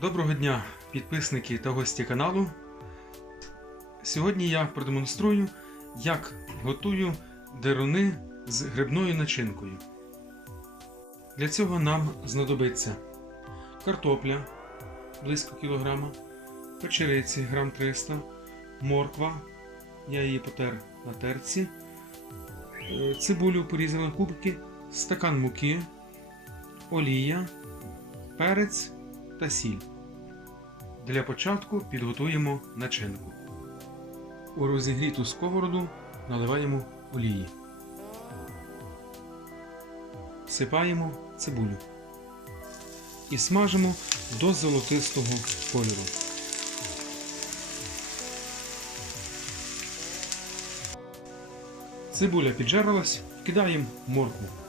Доброго дня, підписники та гості каналу. Сьогодні я продемонструю, як готую деруни з грибною начинкою. Для цього нам знадобиться картопля близько кілограма, печериці грам 300, морква, я її потер на терці, е, цибулю порізав на кубики, стакан муки, олія, перець та сіль. Для початку підготуємо начинку. У розігріту сковороду наливаємо олії. Всипаємо цибулю і смажимо до золотистого кольору. Цибуля піджарилась, кидаємо моркву.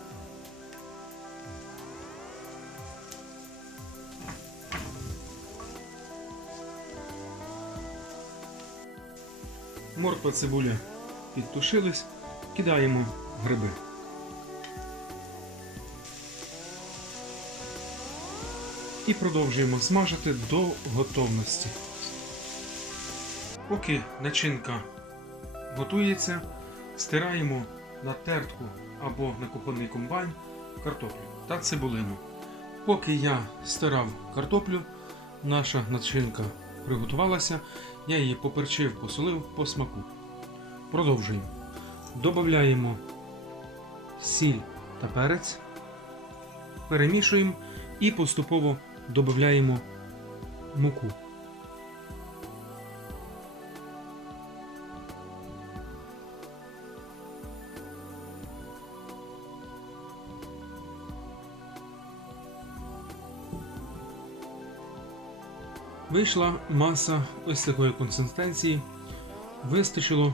Морква цибуля підтушились, кидаємо гриби. І продовжуємо смажити до готовності. Поки начинка готується, стираємо на тертку або на кухонний комбайн картоплю та цибулину. Поки я стирав картоплю, наша начинка приготувалася, я її поперчив, посолив по смаку. Продовжуємо. Додаємо сіль та перець, перемішуємо і поступово додаємо муку. Вийшла маса ось такої консистенції. Вистачило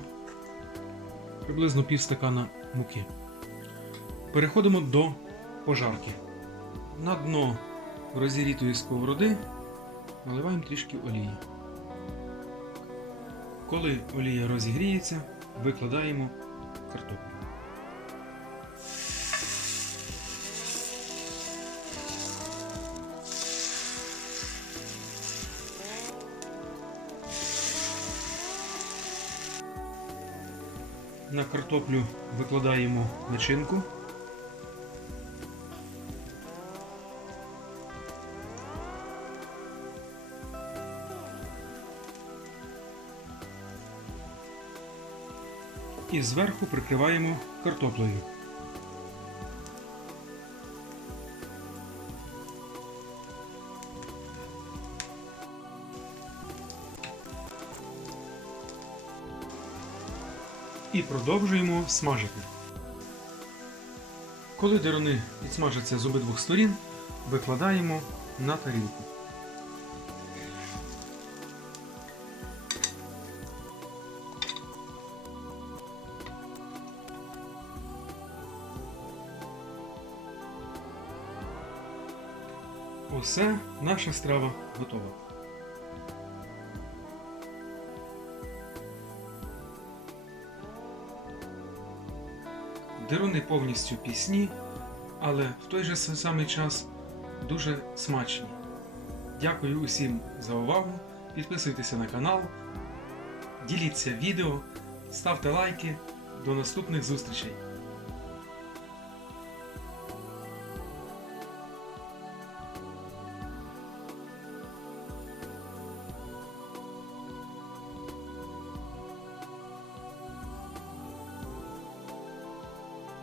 приблизно пів стакана муки. Переходимо до пожарки. На дно розігрітої сковороди наливаємо трішки олії. Коли олія розігріється, викладаємо картоплю. На картоплю викладаємо начинку. І зверху прикриваємо картоплею. І продовжуємо смажити. Коли деруни підсмажаться з обидвох сторін, викладаємо на тарілку. Усе, наша страва готова. Деруни повністю пісні, але в той же самий час дуже смачні. Дякую усім за увагу. Підписуйтеся на канал, діліться відео, ставте лайки. До наступних зустрічей!